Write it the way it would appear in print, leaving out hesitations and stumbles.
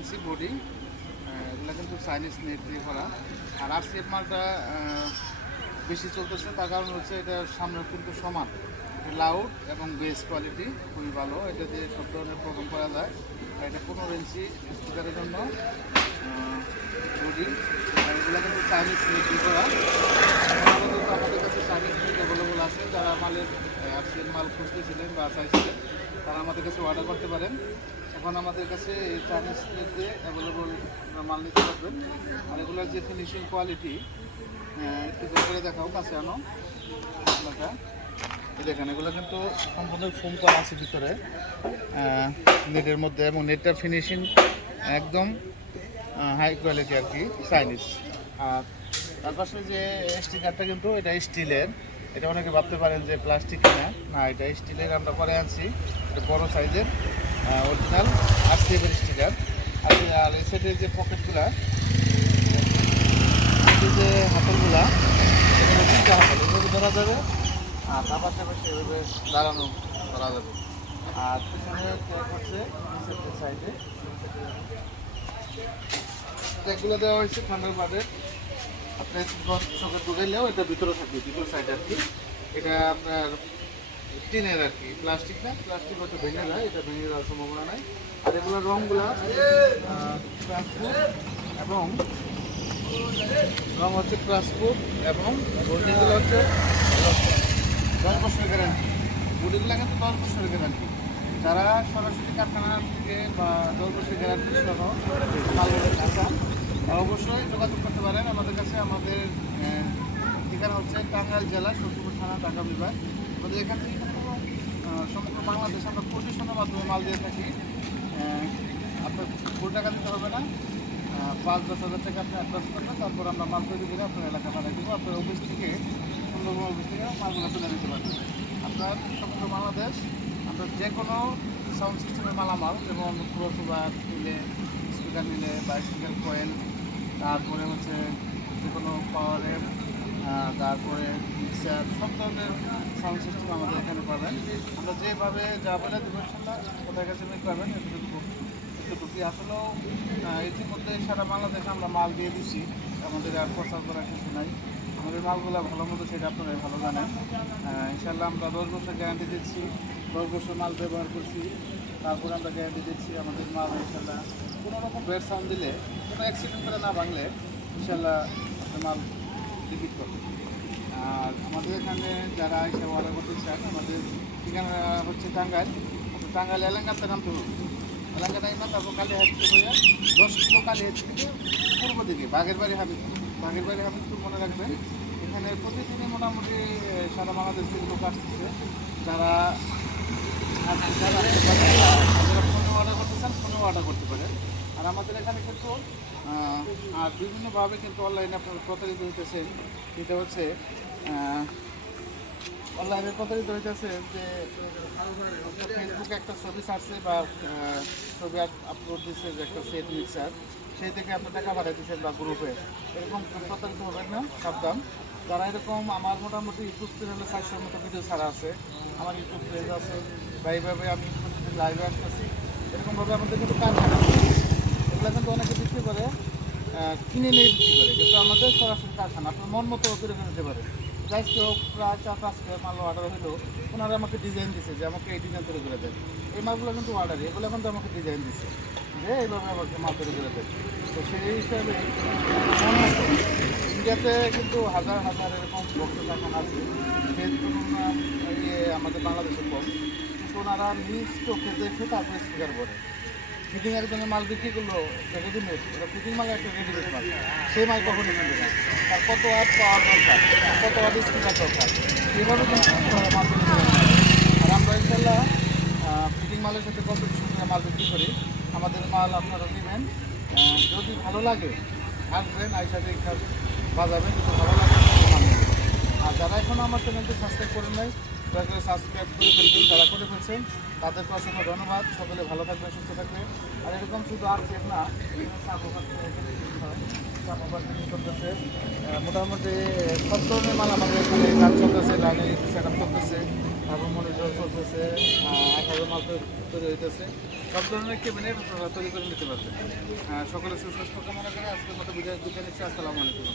ইঞ্চি body, এগুলো কিন্তু Chinese net দিয়ে করা। আর আরসিএফ মালটা বেশি চলতেছে, তার কারণ হচ্ছে এটা সামনে কিন্তু সমান, লাউড এবং বেস কোয়ালিটি খুবই ভালো। এটা দিয়ে সব ধরনের প্রোগ্রাম করা যায়। আর এটা 15 ইঞ্চি স্পিকারের জন্য বডি, আর এগুলো কিন্তু চাইনিজ নেট দিয়ে করা। আমাদের কাছে চাইনিজ নেট অ্যাভেলেবল আছে। যারা মালের আরসিএফ মাল খুঁজতেছিলেন বা চাইছিলেন তারা আমাদের কাছে অর্ডার করতে পারেন। এখন আমাদের কাছে এই চাইনিজ নেট দিয়ে অ্যাভেলেবল মাল নিতে পারবেন। আর এগুলোর যে ফিনিশিং কোয়ালিটি একটু জোর করে দেখাও, কাছে আনো এগুলোটা। এই দেখেন, এগুলো কিন্তু সম্পূর্ণ ফোম করা আছে ভিতরে নেটের মধ্যে, এবং নেটটার ফিনিশিং একদম হাই কোয়ালিটি আর কি, চাইনিজ। আর তার পাশে যে স্টিকারটা কিন্তু এটা স্টিলের। এটা অনেকে ভাবতে পারেন যে প্লাস্টিক কিনা, না এটা স্টিলের আমরা পরে আনছি। এটা বড় সাইজের অরিজিনাল আরসিএফের স্টিকার। আর এই সাইডের যে পকেটগুলা, যে হাতলগুলা, এখানে 3টা হাতল এভাবে ধরা যাবে, আর তার পাশাপাশি এভাবে দাঁড়ানো ধরা যাবে। আর পিছনে হচ্ছে সাইডে ট্যাগগুলো দেওয়া হয়েছে ঠান্ডার বাদে। আপনার চোখে ঢুকাইলেও এটা ভিতরে থাকবে, ভিতর সাইডে আর কি। এটা আপনার টিনের আর কি, প্লাস্টিক না, প্লাস্টিক হয়তো ভেঙে যায়, এটা ভেঙে যাওয়ার সম্ভাবনা নাই। আর এগুলোর রঙগুলা এবং রং হচ্ছে ট্রান্সপোর্ট, এবং বডিগুলো হচ্ছে 10 বছরের গ্যারান্টি। বডিগুলো কিন্তু 10 বছরের গ্যারান্টি। যারা সরাসরি কারখানা থেকে বা 10 বছরের গ্যারান্টি সহ মালগুলো চান তারা অবশ্যই যোগাযোগ করতে পারেন আমাদের কাছে। আমাদের ঠিকানা হচ্ছে টাঙ্গাইল জেলা সখীপুর থানা, ঢাকা বিভাগ। আমাদের এখান থেকে সমগ্র বাংলাদেশে আমরা পজিশনের মাধ্যমে মাল দিয়ে থাকি। আপনার ফুল টাকা দিতে হবে না, 5-10 হাজার টাকা আপনি অ্যাডভান্স করবেন, তারপর আমরা মাল তৈরি করে আপনার এলাকা পাঠিয়ে দেবো। আপনার অফিস থেকে, সুন্দরবন অফিস থেকে মালগুলো তুলে নিতে পারবেন। আপনার সমগ্র বাংলাদেশ আপনার যে কোনো সাউন্ড সিস্টেমের মালামাল, যেমন ক্রসওভার নিলে, স্পিকার নিলে বা স্পিকার কয়েল, তারপরে হচ্ছে যে কোনো পাওয়ার অ্যাম্প, তারপরে মিক্সার, সব ধরনের সাউন্ড সিস্টেম আমাদের এখানে পাবেন। আমরা যেভাবে যা বলে দেবেন সেটা কোথায় কাছে মিট পাবেন এতটুকু। আসলেও ইতিমধ্যে সারা বাংলাদেশে আমরা মাল দিয়ে দিচ্ছি, আমাদের আর প্রচার করার কিছু নাই। আমাদের মালগুলো ভালো মতো সেটা আপনারা ভালো জানেন। ইনশাল্লাহ আমরা 10 বছর গ্যারান্টি দিচ্ছি, 10 বছর মাল ব্যবহার করছি, তারপরে আমরা গ্যারান্টি দিচ্ছি আমাদের মাল ইনশাল্লাহ কোনো রকম ব্যাড সাউন্ড দিলে, কোনো অ্যাক্সিডেন্ট করে না ভাঙলে ইনশাল্লাহ আপনার মাল রিপিট করবে। আর আমাদের এখানে যারা এসে অর্ডার করতে চান, আমাদের ঠিকানা হচ্ছে টাঙ্গাইল। টাঙ্গাইল এলাকাতে নামতে হবে, এলাকা টাইম, তারপর কালীহাট হইয়া 10 কিলো কালীহাট থেকে পূর্ব দিকে বাঘেরবাড়ি হাবিবপুর। বাঘেরবাড়ি হাবিবপুর মনে রাখবেন। এখানে প্রতিদিনই মোটামুটি সারা বাংলাদেশ থেকে লোক আসতেছে। যারা ফোনে অর্ডার করতে চান ফোনেও অর্ডার করতে পারেন। আর আমাদের এখানে কিন্তু আর বিভিন্নভাবে কিন্তু অনলাইনে আপনারা প্রতারিত হইতেছেন। এটা হচ্ছে অনলাইনে প্রতারিত হইতেছে যে ফেসবুকে একটা ছবি ছাড়ছে বা ছবি আপলোড দিচ্ছে যে একটা সেট মিক্সার, সেই থেকে আপনি টাকা পাঠিয়ে দিচ্ছেন বা গ্রুপে, এরকম প্রতারিত হবেন না, সাবধান। যারা এরকম, আমার মোটামুটি ইউটিউব চ্যানেলে 400-র মতো ভিডিও ছাড়া আছে, আমার ইউটিউব পেজ আছে, বা এইভাবে আমি প্রতিদিন লাইভে আসতেছি। এরকমভাবে আমাদের কিন্তু কারখানা, এগুলো কিন্তু অনেকে বিক্রি করে, কিনে নিয়ে বিক্রি করে, কিন্তু আমাদের সরাসরি কারখানা আপনার মন মতো তৈরি করে নিতে পারে। প্রাইস কেউ প্রায় 4-5 মাল অর্ডার হলো, ওনারা আমাকে ডিজাইন দিচ্ছে যে আমাকে এই ডিজাইন তৈরি করে দেয়। এই মালগুলো কিন্তু অর্ডারই, এগুলো কিন্তু আমাকে ডিজাইন দিচ্ছে যে এইভাবে আমাকে মাল তৈরি করে দেয়। তো সেই হিসাবে মন মতো ইন্ডিয়াতে কিন্তু হাজার হাজার এরকম বক্স কারখানা আছে, সেই তুলনায় আমাদের বাংলাদেশে কম। কিন্তু ওনারা নিজ চোখে দেখে তারপরে স্বীকার করে। ফিটিং একজনের মাল বিক্রি করলো রেডিমেড, ওটা ফিটিং মাল একটা রেডিমেড মাল, সেই মাল কখনো কিনবে না। তার কত ওয়াট পাওয়ার দরকার, কত ওয়াট স্পিকার দরকার, এভাবে কিন্তু মাল বিক্রি করে। আর আমরা ইনশাল্লাহ ফিটিং মালের সাথে কম্পিটিশন করে মাল বিক্রি করি। আমাদের মাল আপনারা নেবেন, যদি ভালো লাগে আসবেন, আইসা দেখে বাজাবেন, যদি ভালো লাগে মাল নেবেন। আর যারা এখনও আমার চ্যানেলটি সাবস্ক্রাইব করেন নাই, দয়া করে সাবস্ক্রাইব করে ফেলবেন। যারা করে ফেলছেন তাদেরকে অসংখ্য ধন্যবাদ। সকলে ভালো থাকবে, সুস্থ থাকবে। আর এরকম শুধু আরসিএফ না, করতেছে মোটামুটি সব ধরনের মাল আমাদের এখানে কাজ চলতেছে, লাইনে সেট আপ চলতেছে, তারপর মনিটর চলতেছে, 1000 মাল তৈরি হইতেছে। সব ধরনের ক্যাবিনেট তৈরি করে নিতে পারবেন। সকলের সুস্বাস্থ্য কামনা করে আজকের মতো বিদায় নিচ্ছি। আসসালামু আলাইকুম।